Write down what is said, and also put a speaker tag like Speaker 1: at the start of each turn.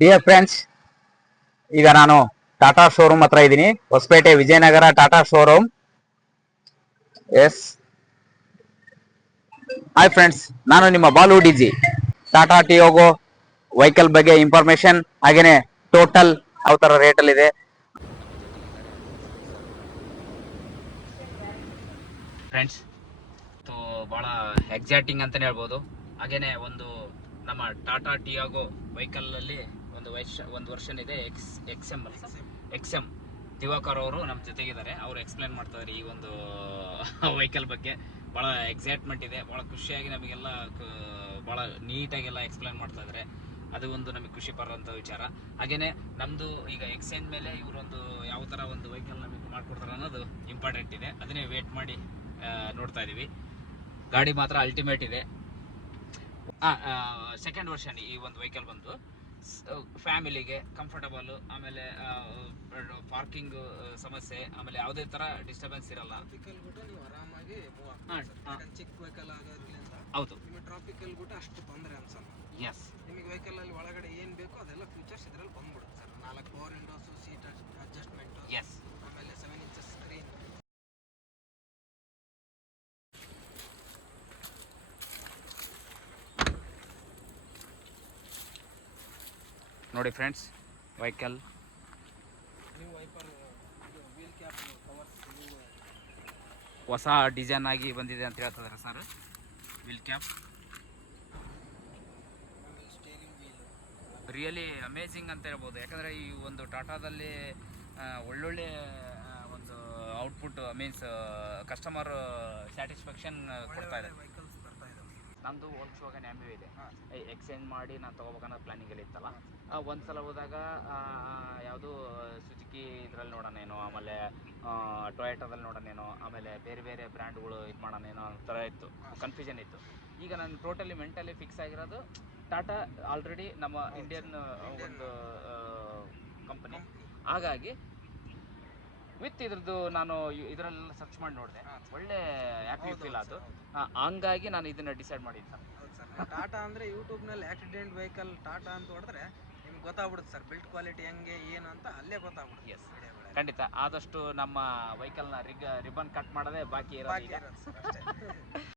Speaker 1: Dear friends ಈಗ ನಾನು Tata showroom ಹತ್ರ ಇದ್ದೀನಿ. Hosapete Vijayanagara Tata showroom S hi friends ನಾನು ನಿಮ್ಮ Balu DG Tata Tiago vehicle ಬಗ್ಗೆ ಇನ್ಫಾರ್ಮೇಶನ್ ಹಾಗೇನೆ ಟೋಟಲ್ ಯಾವ ಥರ ರೇಟ್ ಅಲ್ಲಿ ಇದೆ ಫ್ರೆಂಡ್ಸ್ ಬಹಳ ಎಕ್ಸೈಟಿಂಗ್ ಅಂತಾನೆ ಹೇಳ್ಬೋದು. ಹಾಗೇನೆ ಒಂದು ನಮ್ಮ ಟಾಟಾ ಟಿಯಾಗೋ ವೆಹಿಕಲ್ ಅಲ್ಲಿ ಒಂದು ವರ್ಷ ಒಂದು ವರ್ಷನ್ ಇದೆ X X M X M Diwakar ಅವರು ನಮ್ಮ ಜೊತೆಗಿದ್ದಾರೆ. ಅವರು ಎಕ್ಸ್ಪ್ಲೇನ್ ಮಾಡ್ತಾ ಇದ್ದಾರೆ ಈ ಒಂದು ವೆಹಿಕಲ್ ಬಗ್ಗೆ. ಭಾಳ ಎಕ್ಸೈಟ್ಮೆಂಟ್ ಇದೆ. ಭಾಳ ಖುಷಿಯಾಗಿ ನಮಗೆಲ್ಲ ಭಾಳ ನೀಟಾಗೆಲ್ಲ ಎಕ್ಸ್ಪ್ಲೇನ್ ಮಾಡ್ತಾ ಇದ್ದಾರೆ ಅದು ಒಂದು ನಮಗೆ ಖುಷಿ ಪಡುವಂಥ ವಿಚಾರ. ಹಾಗೇನೆ ನಮ್ಮದು ಈಗ ಎಕ್ಸ್ಚೇಂಜ್ ಮೇಲೆ ಇವರೊಂದು ಯಾವ ಥರ ಒಂದು ವೆಹಿಕಲ್ ನಮಗೆ ಮಾಡಿಕೊಡ್ತಾರೆ ಅನ್ನೋದು ಇಂಪಾರ್ಟೆಂಟ್ ಇದೆ. ಅದನ್ನೇ ವೇಟ್ ಮಾಡಿ ನೋಡ್ತಾ ಇದ್ದೀವಿ ಗಾಡಿ ಮಾತ್ರ ಅಲ್ಟಿಮೇಟ್ ಇದೆ. ಸೆಕೆಂಡ್ ವರ್ಷನ್ ಈ ಒಂದು ವೆಹಿಕಲ್ ಬಂದು ಫ್ಯಾಮಿಲಿಗೆ ಕಂಫರ್ಟಬಲ್ ಆಮೇಲೆ ಪಾರ್ಕಿಂಗ್ ಸಮಸ್ಯೆ ಆಮೇಲೆ ಯಾವುದೇ ಥರ ಡಿಸ್ಟರ್ಬೆನ್ಸ್ ಇರಲ್ಲ.
Speaker 2: ನೀವು ಆರಾಮಾಗಿ ಚಿಕ್ಕ ವೆಹಿಕಲ್ ಆಗೋದ್ರಿಂದ
Speaker 1: ಹೌದು.
Speaker 2: ನಿಮಗೆ ಟ್ರಾಪಿಕಲ್ ಗುಟ ಅಷ್ಟು ತೊಂದರೆ ಅನ್ಸಲ್ಲ.
Speaker 1: ಎಸ್
Speaker 2: ನಿಮಗೆ ವೆಹಿಕಲ್ ಅಲ್ಲಿ ಒಳಗಡೆ ಏನು ಬೇಕೋ ಅದೆಲ್ಲ ಫೀಚರ್ಸ್ ಇದರಲ್ಲಿ ಬಂದ್ಬಿಡುತ್ತೆ ಸರ್. ನಾಲ್ಕು ಪವರ್ ವಿಂಡೋಸು
Speaker 1: ನೋಡಿ ಫ್ರೆಂಡ್ಸ್
Speaker 2: ವೈಕಲ್
Speaker 1: ಹೊಸ ಡಿಸೈನ್ ಆಗಿ ಬಂದಿದೆ ಅಂತ ಹೇಳ್ತಿದ್ದಾರೆ sir wheel cap really amazing ಅಂತ ಹೇಳ್ಬೋದು. ಯಾಕಂದರೆ ಈ ಒಂದು ಟಾಟಾದಲ್ಲಿ ಒಳ್ಳೊಳ್ಳೆ ಒಂದು ಔಟ್ಪುಟ್ ಮೀನ್ಸ್ ಕಸ್ಟಮರ್ ಸ್ಯಾಟಿಸ್ಫ್ಯಾಕ್ಷನ್ ಕೊಡ್ತಾ ಇದೆ. ನಮ್ಮದು ಒಂದು ಶೋಗನ್ ಎಂ ಇದೆ. ಎಕ್ಸ್ಚೇಂಜ್ ಮಾಡಿ ನಾನು ಪ್ಲಾನಿಂಗ್ ಪ್ಲಾನಿಂಗಲ್ಲಿ ಇತ್ತಲ್ಲ. ಒಂದು ಸಲ ಹೋದಾಗ ಯಾವುದು ಸುಜುಕಿ ಇದರಲ್ಲಿ ನೋಡೋಣೇನೋ ಆಮೇಲೆ ಟೊಯೋಟೋದಲ್ಲಿ ನೋಡೋಣೇನೋ ಆಮೇಲೆ ಬೇರೆ ಬೇರೆ ಬ್ರ್ಯಾಂಡ್ಗಳು ಇದು ಮಾಡೋಣೇನೋ ಅನ್ನೋ ಥರ ಇತ್ತು. ಕನ್ಫ್ಯೂಷನ್ ಇತ್ತು. ಈಗ ನಾನು ಟೋಟಲಿ ಮೆಂಟಲಿ ಫಿಕ್ಸ್ ಆಗಿರೋದು ಟಾಟಾ ಆಲ್ರೆಡಿ ನಮ್ಮ ಇಂಡಿಯನ್ ಒಂದು ಕಂಪನಿ ಹಾಗಾಗಿ ವಿತ್ ಇದ್ರದ್ದು ನಾನು ಇದರಲ್ಲೆಲ್ಲ ಸರ್ಚ್ ಮಾಡಿ ನೋಡಿದೆ. ಒಳ್ಳೆ ಹ್ಯಾಪಿ
Speaker 2: ಹೌದು,
Speaker 1: ಫೀಲ್
Speaker 2: ಅದು.
Speaker 1: ಆಯಿತು ಹಂಗಾಗಿ ನಾನು ಇದನ್ನ ಡಿಸೈಡ್ ಮಾಡಿದ್ದೆ ಸರ್.
Speaker 2: ಹೌದು ಸರ್. ಟಾಟಾ ಅಂದರೆ ಯೂಟ್ಯೂಬ್ನಲ್ಲಿ ಆಕ್ಸಿಡೆಂಟ್ ವೆಹಿಕಲ್ ಟಾಟಾ ಅಂತ ಹೊಡೆದ್ರೆ ನಿಮ್ಗೆ ಗೊತ್ತಾಗ್ಬಿಡುತ್ತೆ ಸರ್. ಬಿಲ್ಟ್ ಕ್ವಾಲಿಟಿ ಹೆಂಗೆ ಏನು ಅಂತ ಅಲ್ಲೇ ಗೊತ್ತಾಗ್ಬಿಡುತ್ತೆ ಎಸ್.
Speaker 1: ಖಂಡಿತ. ಆದಷ್ಟು ನಮ್ಮ ವೆಹಿಕಲ್ನ ರಿಗ್ ರಿಬನ್ ಕಟ್ ಮಾಡದೆ ಬಾಕಿ ಇರೋದು ಈಗ.